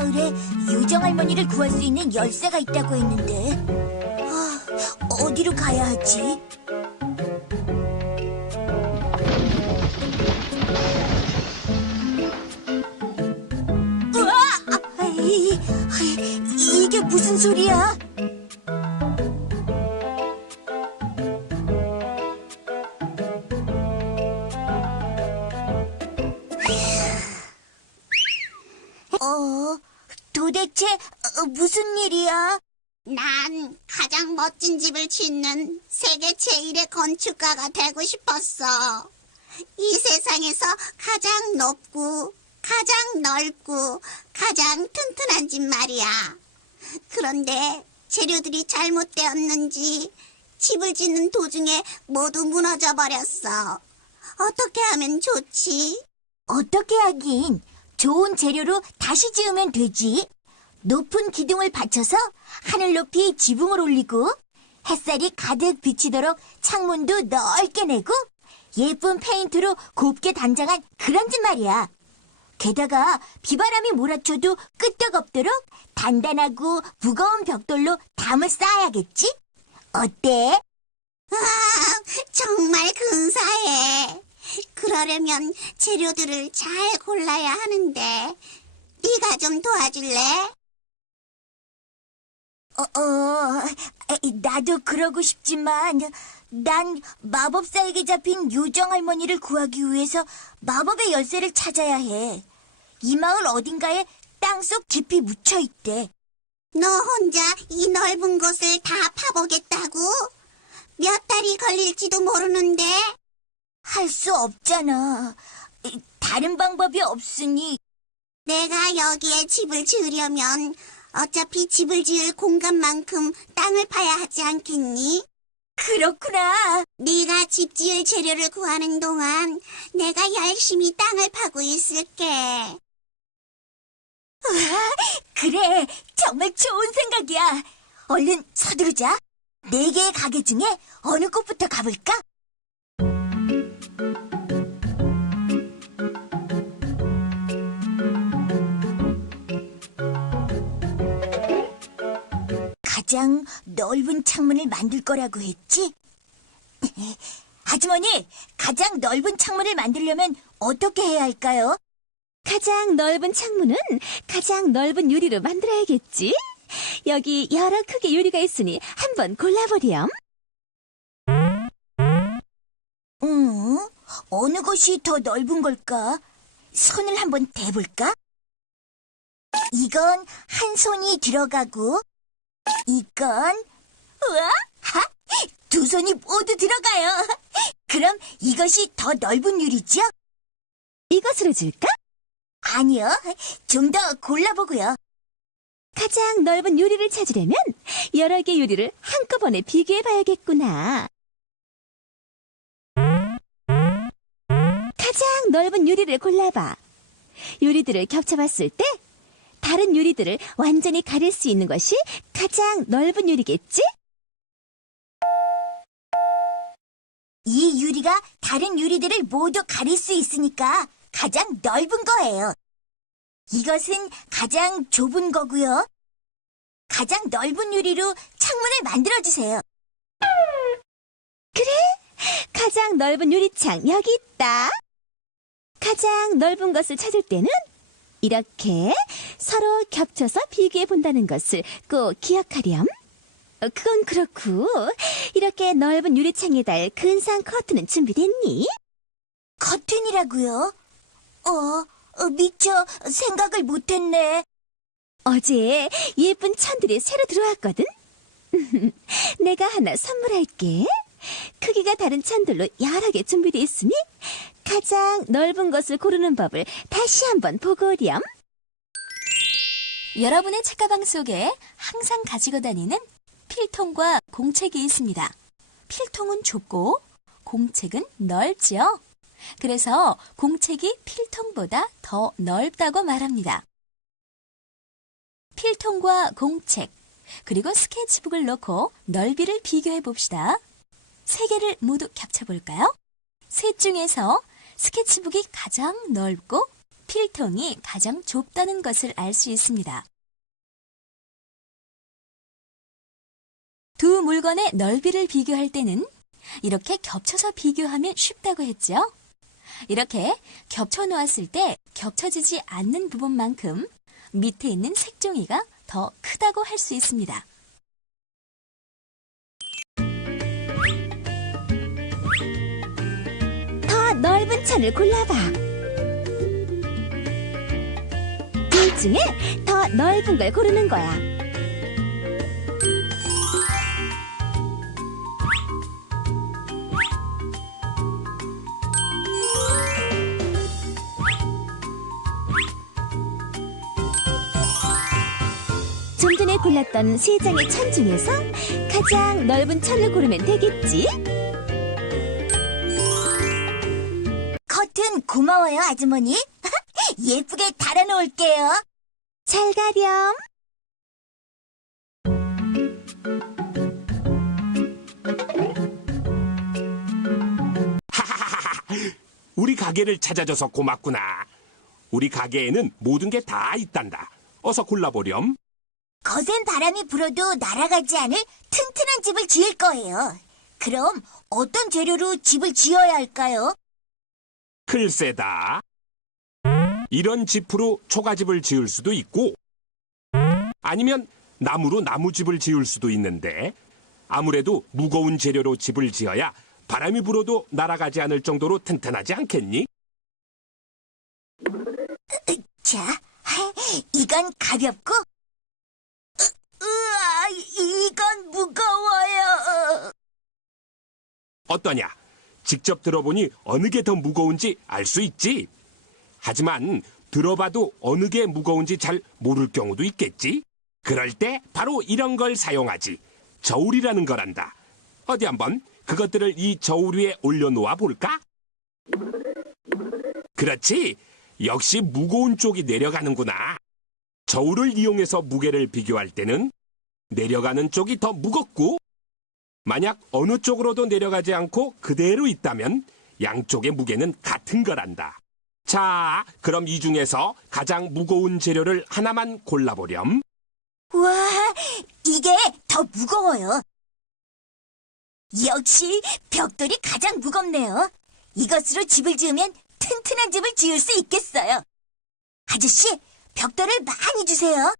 마을에 요정 할머니를 구할 수 있는 열쇠가 있다고 했는데 아, 어디로 가야 하지? 우와! 아, 이, 이, 이게 무슨 소리야? 짓는 세계 제일의 건축가가 되고 싶었어. 이 세상에서 가장 높고, 가장 넓고, 가장 튼튼한 집 말이야. 그런데 재료들이 잘못되었는지 집을 짓는 도중에 모두 무너져 버렸어. 어떻게 하면 좋지? 어떻게 하긴 좋은 재료로 다시 지으면 되지. 높은 기둥을 받쳐서 하늘 높이 지붕을 올리고 햇살이 가득 비치도록 창문도 넓게 내고 예쁜 페인트로 곱게 단장한 그런 집 말이야. 게다가 비바람이 몰아쳐도 끄떡없도록 단단하고 무거운 벽돌로 담을 쌓아야겠지? 어때? 아, 정말 근사해. 그러려면 재료들을 잘 골라야 하는데 네가 좀 도와줄래? 어, 어, 나도 그러고 싶지만, 난 마법사에게 잡힌 요정 할머니를 구하기 위해서 마법의 열쇠를 찾아야 해. 이 마을 어딘가에 땅속 깊이 묻혀 있대. 너 혼자 이 넓은 곳을 다 파보겠다고? 몇 달이 걸릴지도 모르는데 할 수 없잖아. 이, 다른 방법이 없으니, 내가 여기에 집을 지으려면 어차피 집을 지을 공간만큼 땅을 파야 하지 않겠니? 그렇구나. 네가 집 지을 재료를 구하는 동안 내가 열심히 땅을 파고 있을게. 그래, 정말 좋은 생각이야. 얼른 서두르자. 네 개의 가게 중에 어느 곳부터 가볼까? 가장 넓은 창문을 만들 거라고 했지? 아주머니, 가장 넓은 창문을 만들려면 어떻게 해야 할까요? 가장 넓은 창문은 가장 넓은 유리로 만들어야겠지? 여기 여러 크기 유리가 있으니 한번 골라보렴. 음, 어느 것이 더 넓은 걸까? 손을 한번 대볼까? 이건 한 손이 들어가고, 이건, 우와, 하, 두 손이 모두 들어가요. 그럼 이것이 더 넓은 유리죠? 이것으로 줄까? 아니요, 좀 더 골라보고요. 가장 넓은 유리를 찾으려면 여러 개 유리를 한꺼번에 비교해 봐야겠구나. 가장 넓은 유리를 골라봐. 유리들을 겹쳐봤을 때 다른 유리들을 완전히 가릴 수 있는 것이 가장 넓은 유리겠지? 이 유리가 다른 유리들을 모두 가릴 수 있으니까 가장 넓은 거예요. 이것은 가장 좁은 거고요. 가장 넓은 유리로 창문을 만들어주세요. 가장 넓은 유리창 여기 있다. 가장 넓은 것을 찾을 때는 이렇게 서로 겹쳐서 비교해 본다는 것을 꼭 기억하렴. 어, 그건 그렇고 이렇게 넓은 유리창에 달 근사한 커튼은 준비됐니? 커튼이라고요? 어, 어, 미처 생각을 못했네. 어제 예쁜 천들이 새로 들어왔거든. 내가 하나 선물할게. 크기가 다른 천들로 여러 개 준비돼 있으니 가장 넓은 것을 고르는 법을 다시 한번 보고 오렴. 여러분의 책가방 속에 항상 가지고 다니는 필통과 공책이 있습니다. 필통은 좁고 공책은 넓지요. 그래서 공책이 필통보다 더 넓다고 말합니다. 필통과 공책, 그리고 스케치북을 놓고 넓이를 비교해 봅시다. 세 개를 모두 겹쳐 볼까요? 셋 중에서 스케치북이 가장 넓고 필통이 가장 좁다는 것을 알 수 있습니다. 두 물건의 넓이를 비교할 때는 이렇게 겹쳐서 비교하면 쉽다고 했죠. 이렇게 겹쳐 놓았을 때 겹쳐지지 않는 부분만큼 밑에 있는 색종이가 더 크다고 할 수 있습니다. 넓은 천을 골라봐. 둘 중에 더 넓은 걸 고르는 거야. 좀 전에 골랐던 세 장의 천 중에서 가장 넓은 천을 고르면 되겠지? 고마워요, 아주머니. 예쁘게 달아놓을게요. 잘 가렴. 우리 가게를 찾아줘서 고맙구나. 우리 가게에는 모든 게 다 있단다. 어서 골라보렴. 거센 바람이 불어도 날아가지 않을 튼튼한 집을 지을 거예요. 그럼 어떤 재료로 집을 지어야 할까요? 글쎄다. 이런 지프로 초가집을 지을 수도 있고, 아니면 나무로 나무집을 지을 수도 있는데, 아무래도 무거운 재료로 집을 지어야 바람이 불어도 날아가지 않을 정도로 튼튼하지 않겠니? 자, 이건 가볍고, 으, 으아, 이건 무거워요. 어떠냐? 직접 들어보니 어느 게 더 무거운지 알 수 있지. 하지만 들어봐도 어느 게 무거운지 잘 모를 경우도 있겠지. 그럴 때 바로 이런 걸 사용하지. 저울이라는 거란다. 어디 한번 그것들을 이 저울 위에 올려놓아 볼까? 그렇지. 역시 무거운 쪽이 내려가는구나. 저울을 이용해서 무게를 비교할 때는 내려가는 쪽이 더 무겁고 만약 어느 쪽으로도 내려가지 않고 그대로 있다면 양쪽의 무게는 같은 거란다. 자, 그럼 이 중에서 가장 무거운 재료를 하나만 골라보렴. 와, 이게 더 무거워요. 역시 벽돌이 가장 무겁네요. 이것으로 집을 지으면 튼튼한 집을 지을 수 있겠어요. 아저씨, 벽돌을 많이 주세요.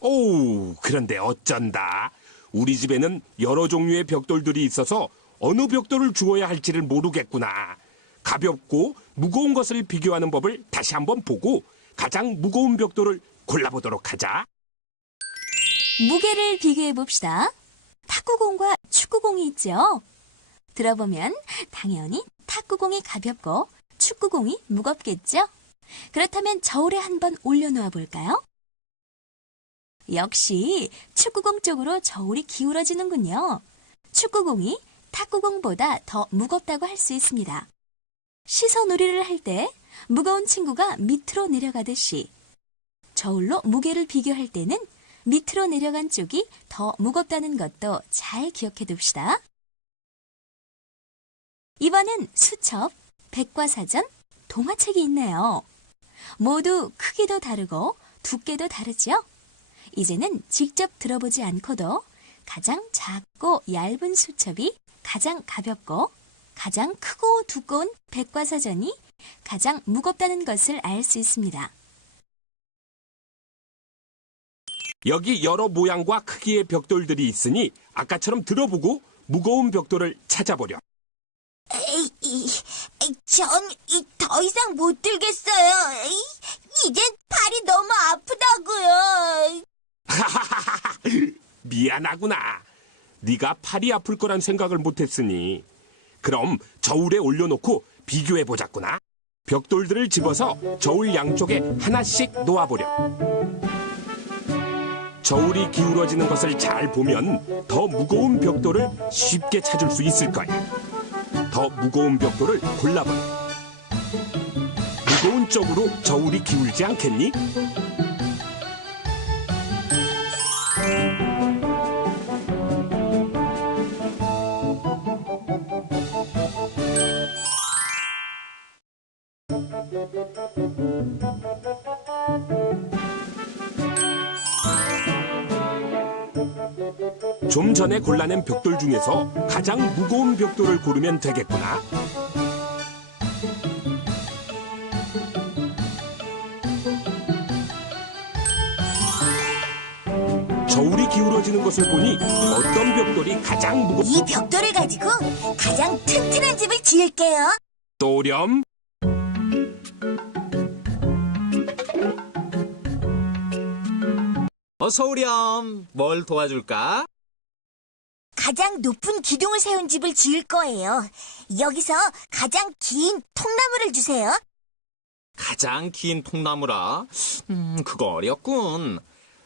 오, 그런데 어쩐다. 우리 집에는 여러 종류의 벽돌들이 있어서 어느 벽돌을 주어야 할지를 모르겠구나. 가볍고 무거운 것을 비교하는 법을 다시 한번 보고 가장 무거운 벽돌을 골라보도록 하자. 무게를 비교해 봅시다. 탁구공과 축구공이 있죠. 들어보면 당연히 탁구공이 가볍고 축구공이 무겁겠죠. 그렇다면 저울에 한번 올려놓아 볼까요? 역시 축구공 쪽으로 저울이 기울어지는군요. 축구공이 탁구공보다 더 무겁다고 할 수 있습니다. 시선놀이를 할 때 무거운 친구가 밑으로 내려가듯이 저울로 무게를 비교할 때는 밑으로 내려간 쪽이 더 무겁다는 것도 잘 기억해 둡시다. 이번엔 수첩, 백과사전, 동화책이 있네요. 모두 크기도 다르고 두께도 다르죠? 이제는 직접 들어보지 않고도 가장 작고 얇은 수첩이 가장 가볍고 가장 크고 두꺼운 백과사전이 가장 무겁다는 것을 알 수 있습니다. 여기 여러 모양과 크기의 벽돌들이 있으니 아까처럼 들어보고 무거운 벽돌을 찾아보렴. 에이, 이, 에이, 전, 이, 더 이상 못 들겠어요. 에이, 이젠 발이 너무 아프다고요. 미안하구나. 네가 팔이 아플 거란 생각을 못했으니. 그럼 저울에 올려놓고 비교해 보자꾸나. 벽돌들을 집어서 저울 양쪽에 하나씩 놓아보렴. 저울이 기울어지는 것을 잘 보면 더 무거운 벽돌을 쉽게 찾을 수 있을 거야. 더 무거운 벽돌을 골라보렴. 무거운 쪽으로 저울이 기울지 않겠니? 전에 골라낸 벽돌 중에서 가장 무거운 벽돌을 고르면 되겠구나. 저울이 기울어지는 것을 보니 어떤 벽돌이 가장 무겁... 이 벽돌을 가지고 가장 튼튼한 집을 지을게요. 또렴 어서 오렴. 뭘 도와줄까? 가장 높은 기둥을 세운 집을 지을 거예요. 여기서 가장 긴 통나무를 주세요. 가장 긴 통나무라. 음, 그거 어렵군.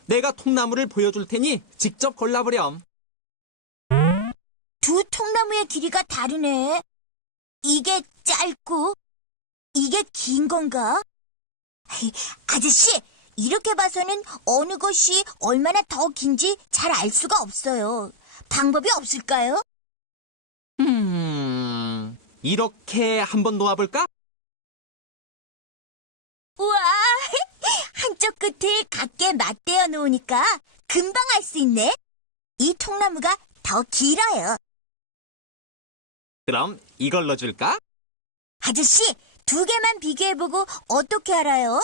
내가 통나무를 보여줄 테니 직접 골라보렴. 두 통나무의 길이가 다르네. 이게 짧고 이게 긴 건가? 아저씨, 이렇게 봐서는 어느 것이 얼마나 더 긴지 잘 알 수가 없어요. 방법이 없을까요? 음, 이렇게 한번 놓아볼까? 우와, 한쪽 끝을 각게 맞대어 놓으니까 금방 알 수 있네. 이 통나무가 더 길어요. 그럼 이걸로 줄까? 아저씨, 두 개만 비교해보고 어떻게 알아요?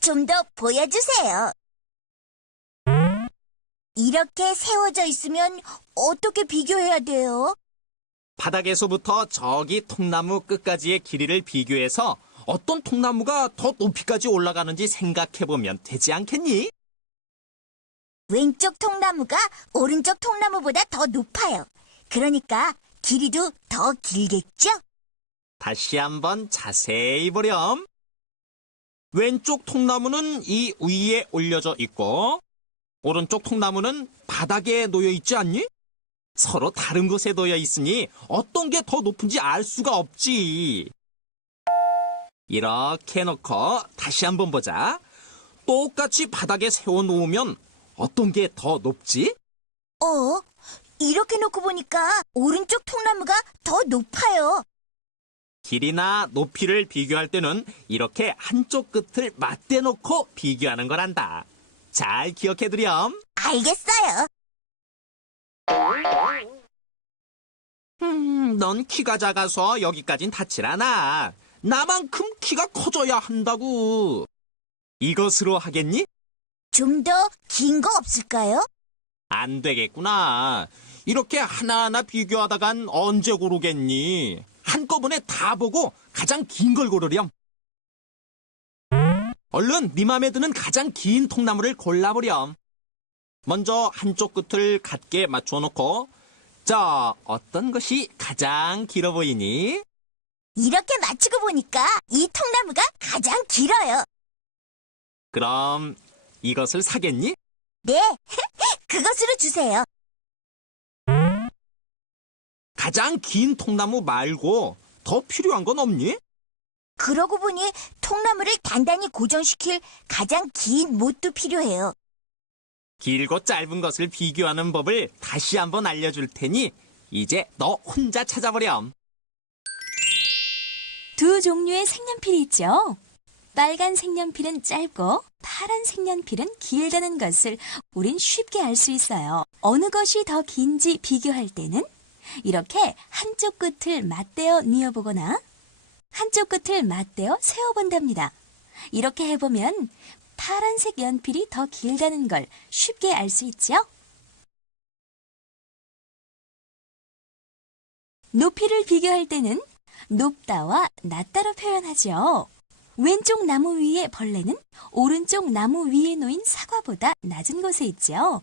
좀 더 보여주세요. 이렇게 세워져 있으면 어떻게 비교해야 돼요? 바닥에서부터 저기 통나무 끝까지의 길이를 비교해서 어떤 통나무가 더 높이까지 올라가는지 생각해보면 되지 않겠니? 왼쪽 통나무가 오른쪽 통나무보다 더 높아요. 그러니까 길이도 더 길겠죠? 다시 한번 자세히 보렴. 왼쪽 통나무는 이 위에 올려져 있고, 오른쪽 통나무는 바닥에 놓여 있지 않니? 서로 다른 곳에 놓여 있으니 어떤 게 더 높은지 알 수가 없지. 이렇게 놓고 다시 한번 보자. 똑같이 바닥에 세워 놓으면 어떤 게 더 높지? 어? 이렇게 놓고 보니까 오른쪽 통나무가 더 높아요. 길이나 높이를 비교할 때는 이렇게 한쪽 끝을 맞대 놓고 비교하는 거란다. 잘 기억해두렴. 알겠어요. 음, 넌 키가 작아서 여기까진 닿질 않아. 나만큼 키가 커져야 한다고. 이것으로 하겠니? 좀 더 긴 거 없을까요? 안 되겠구나. 이렇게 하나하나 비교하다간 언제 고르겠니? 한꺼번에 다 보고 가장 긴 걸 고르렴. 얼른 네 맘에 드는 가장 긴 통나무를 골라보렴. 먼저 한쪽 끝을 같게 맞춰 놓고 자, 어떤 것이 가장 길어 보이니? 이렇게 맞추고 보니까 이 통나무가 가장 길어요. 그럼 이것을 사겠니? 네, 그것으로 주세요. 가장 긴 통나무 말고 더 필요한 건 없니? 그러고 보니 통나무를 단단히 고정시킬 가장 긴 못도 필요해요. 길고 짧은 것을 비교하는 법을 다시 한번 알려줄 테니 이제 너 혼자 찾아보렴. 두 종류의 색연필이 있죠. 빨간 색연필은 짧고 파란 색연필은 길다는 것을 우린 쉽게 알 수 있어요. 어느 것이 더 긴지 비교할 때는 이렇게 한쪽 끝을 맞대어 뉘어보거나 한쪽 끝을 맞대어 세워본답니다. 이렇게 해보면 파란색 연필이 더 길다는 걸 쉽게 알 수 있죠? 높이를 비교할 때는 높다와 낮다로 표현하죠. 왼쪽 나무 위의 벌레는 오른쪽 나무 위에 놓인 사과보다 낮은 곳에 있죠.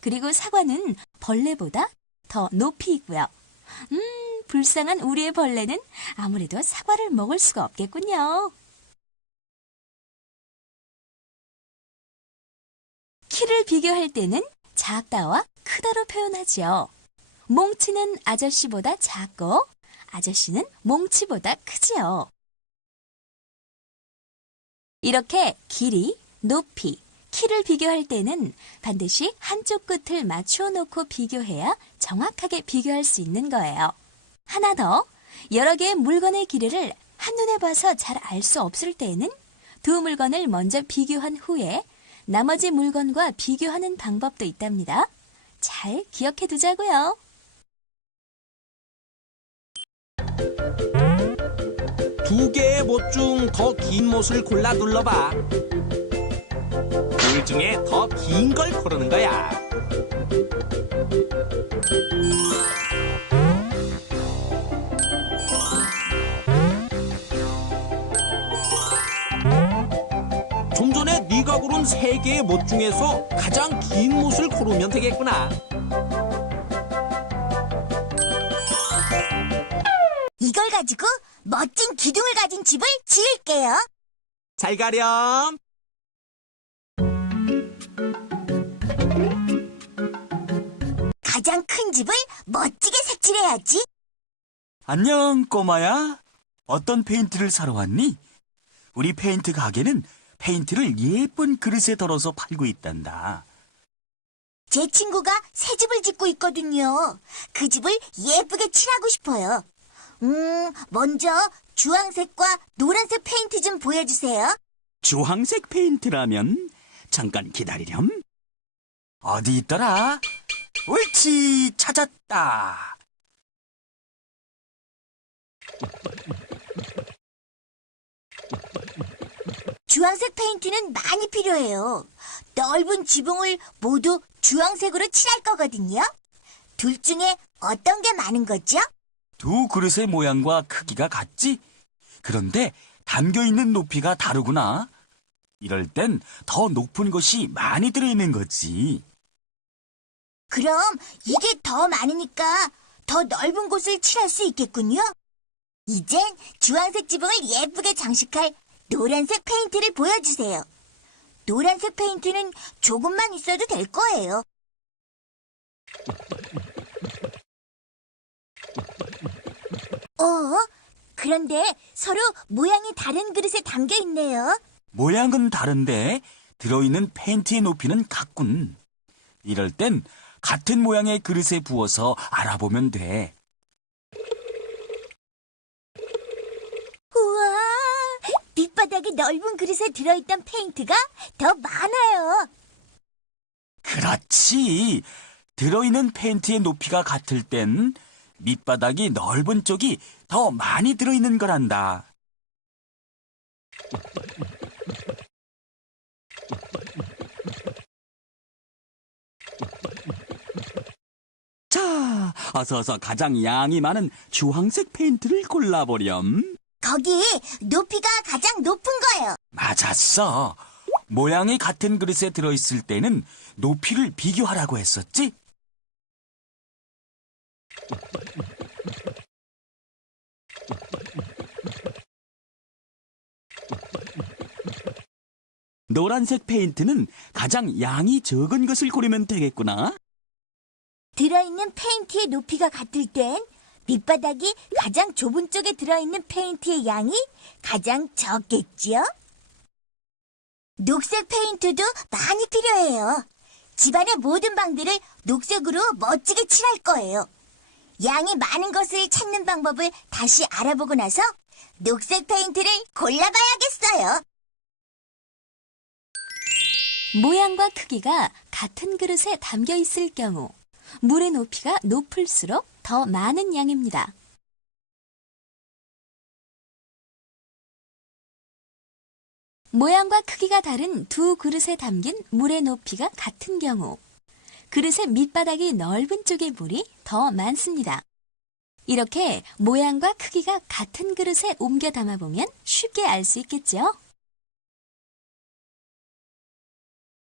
그리고 사과는 벌레보다 더 높이 있고요. 음, 불쌍한 우리의 벌레는 아무래도 사과를 먹을 수가 없겠군요. 키를 비교할 때는 작다와 크다로 표현하지요. 몽치는 아저씨보다 작고 아저씨는 몽치보다 크지요. 이렇게 길이, 높이, 키를 비교할 때는 반드시 한쪽 끝을 맞추어 놓고 비교해야 정확하게 비교할 수 있는 거예요. 하나 더, 여러 개의 물건의 길이를 한눈에 봐서 잘 알 수 없을 때에는 두 물건을 먼저 비교한 후에 나머지 물건과 비교하는 방법도 있답니다. 잘 기억해 두자고요. 두 개의 못 중 더 긴 못을 골라 눌러봐. 둘 중에 더 긴 걸 고르는 거야. 네가 고른 세 개의 못 중에서 가장 긴 못을 고르면 되겠구나. 이걸 가지고 멋진 기둥을 가진 집을 지을게요. 잘 가렴. 가장 큰 집을 멋지게 색칠해야지. 안녕, 꼬마야. 어떤 페인트를 사러 왔니? 우리 페인트 가게는 페인트를 예쁜 그릇에 덜어서 팔고 있단다. 제 친구가 새 집을 짓고 있거든요. 그 집을 예쁘게 칠하고 싶어요. 음, 먼저 주황색과 노란색 페인트 좀 보여주세요. 주황색 페인트라면 잠깐 기다리렴. 어디 있더라? 옳지, 찾았다. 주황색 페인트는 많이 필요해요. 넓은 지붕을 모두 주황색으로 칠할 거거든요. 둘 중에 어떤 게 많은 거죠? 두 그릇의 모양과 크기가 같지? 그런데 담겨 있는 높이가 다르구나. 이럴 땐 더 높은 것이 많이 들어있는 거지. 그럼 이게 더 많으니까 더 넓은 곳을 칠할 수 있겠군요. 이젠 주황색 지붕을 예쁘게 장식할 노란색 페인트를 보여주세요. 노란색 페인트는 조금만 있어도 될 거예요. 어? 그런데 서로 모양이 다른 그릇에 담겨 있네요. 모양은 다른데 들어있는 페인트의 높이는 같군. 이럴 땐 같은 모양의 그릇에 부어서 알아보면 돼. 우와, 밑 바닥이 넓은 그릇에 들어있던 페인트가 더 많아요. 그렇지. 들어있는 페인트의 높이가 같을 땐 밑바닥이 넓은 쪽이 더 많이 들어있는 거란다. 자, 어서 어서 가장 양이 많은 주황색 페인트를 골라보렴. 거기 높이가 가장 높은 거예요. 맞았어. 모양이 같은 그릇에 들어있을 때는 높이를 비교하라고 했었지? 노란색 페인트는 가장 양이 적은 것을 고르면 되겠구나. 들어있는 페인트의 높이가 같을 땐 밑바닥이 가장 좁은 쪽에 들어있는 페인트의 양이 가장 적겠지요? 녹색 페인트도 많이 필요해요. 집안의 모든 방들을 녹색으로 멋지게 칠할 거예요. 양이 많은 것을 찾는 방법을 다시 알아보고 나서 녹색 페인트를 골라봐야겠어요. 모양과 크기가 같은 그릇에 담겨 있을 경우 물의 높이가 높을수록 더 많은 양입니다. 모양과 크기가 다른 두 그릇에 담긴 물의 높이가 같은 경우 그릇의 밑바닥이 넓은 쪽의 물이 더 많습니다. 이렇게 모양과 크기가 같은 그릇에 옮겨 담아보면 쉽게 알 수 있겠죠?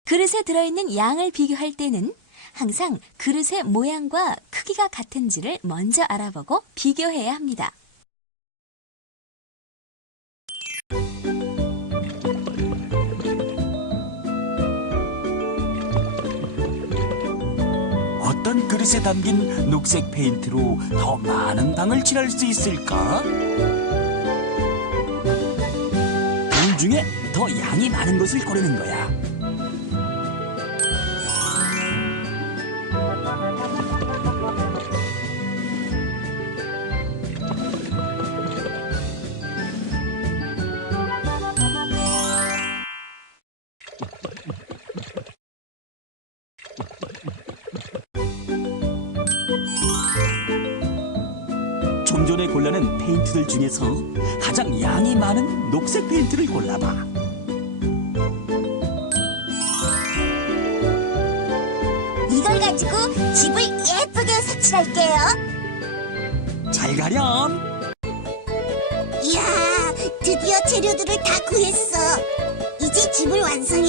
그릇에 들어있는 양을 비교할 때는 항상 그릇의 모양과 크기가 같은지를 먼저 알아보고 비교해야 합니다. 어떤 그릇에 담긴 녹색 페인트로 더 많은 방을 칠할 수 있을까? 둘 중에 더 양이 많은 것을 고르는 거야. 골라낸 페인트들 중에서 가장 양이 많은 녹색 페인트를 골라봐. 이걸 가지고 집을 예쁘게 색칠할게요. 잘 가렴. 이야, 드디어 재료들을 다 구했어. 이제 집을 완성